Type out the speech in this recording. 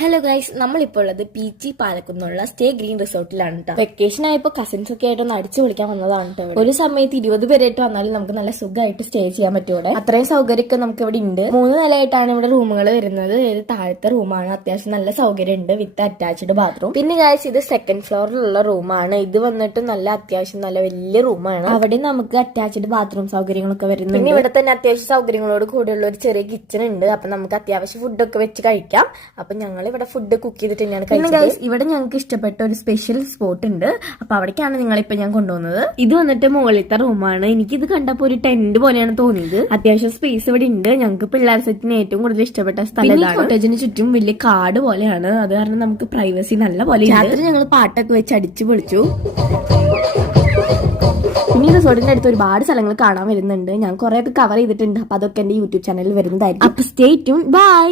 Hello guys, നമ്മളിപ്പോൾ ഉള്ളത് Peechi പാലക്കുന്നുള്ള stay green റിസോർട്ടിലാണ് കേട്ടോ. വെക്കേഷൻ ആയപ്പോൾ കസിൻസ് ഒക്കെ ആയിട്ട് ഒന്ന് അടിച്ചു വിളിക്കാൻ വന്നതാണ് കേട്ടോ. ഒരു സമയത്ത് 20 പേരായിട്ട് വന്നാലും നമുക്ക് നല്ല സുഖമായിട്ട് സ്റ്റേ ചെയ്യാൻ പറ്റും ഇവിടെ. അത്രയും സൗകര്യമൊക്കെ നമുക്ക് ഇവിടെ ഉണ്ട്. 3 നിലയായിട്ടാണ് ഇവിടെ റൂമുകൾ വരുന്നത്. ഇത് താഴത്തെ റൂമാണ്. അത്യാവശ്യം നല്ല സൗകര്യം ഉണ്ട് വിത്ത് അറ്റാച്ച്ഡ് ബാത്റൂം. പിന്നെ ഗൈസ്, ഇത് സെക്കൻഡ് ഫ്ലോറിലുള്ള റൂമാണ്. ഇത് വന്നിട്ട് നല്ല അത്യാവശ്യം നല്ല വലിയ റൂമാണ്. അവിടെ നമുക്ക് അറ്റാച്ച്ഡ് ബാത്റൂം സൗകര്യങ്ങളൊക്കെ വരുന്നുണ്ട്. പിന്നെ ഇവിടെ തന്നെ അത്യാവശ്യം സൗകര്യങ്ങളോട് കൂടിയുള്ള ഒരു ചെറിയ കിച്ചൺ ഉണ്ട്. അപ്പൊ നമുക്ക് അത്യാവശ്യം ഫുഡൊക്കെ വെച്ച് കഴിക്കാം. അപ്പൊ ഞങ്ങൾ ഇവിടെ ഫുഡ് കുക്ക് ചെയ്തിട്ട് തന്നെയാണ് കഴിച്ചത്. ഇവിടെ ഞങ്ങൾക്ക് ഇഷ്ടപ്പെട്ട ഒരു സ്പെഷ്യൽ സ്പോട്ട് ഉണ്ട്. അപ്പൊ അവിടേക്കാണ് നിങ്ങളിപ്പോ ഞാൻ കൊണ്ടുവന്നത്. ഇത് വന്നിട്ട് മുകളിലത്തെ റൂമാണ്. എനിക്കിത് കണ്ടപ്പോ ഒരു ടെന്റ് പോലെയാണ് തോന്നിയത്. അത്യാവശ്യം സ്പേസ് ഇവിടെ ഉണ്ട്. ഞങ്ങൾക്ക് പിള്ളേർ സെറ്റിന് ഏറ്റവും കൂടുതൽ ഇഷ്ടപ്പെട്ട സ്ഥലം. കോട്ടേജിന് ചുറ്റും വലിയ കാട് പോലെയാണ്. അത് കാരണം നമുക്ക് പ്രൈവസി നല്ല പോലെ. രാത്രി ഞങ്ങൾ പാട്ടൊക്കെ വെച്ച് അടിച്ചു പൊളിച്ചു. പിന്നെ റിസോർട്ടിന്റെ അടുത്ത് ഒരുപാട് സ്ഥലങ്ങൾ കാണാൻ വരുന്നുണ്ട്. ഞാൻ കുറെ ഒക്കെ കവർ ചെയ്തിട്ടുണ്ട്. അപ്പൊ അതൊക്കെ എന്റെ യൂട്യൂബ് ചാനലിൽ വരുന്നതായിരിക്കും. അപ്പൊ സ്റ്റേ ട്യൂൺ. ബൈ.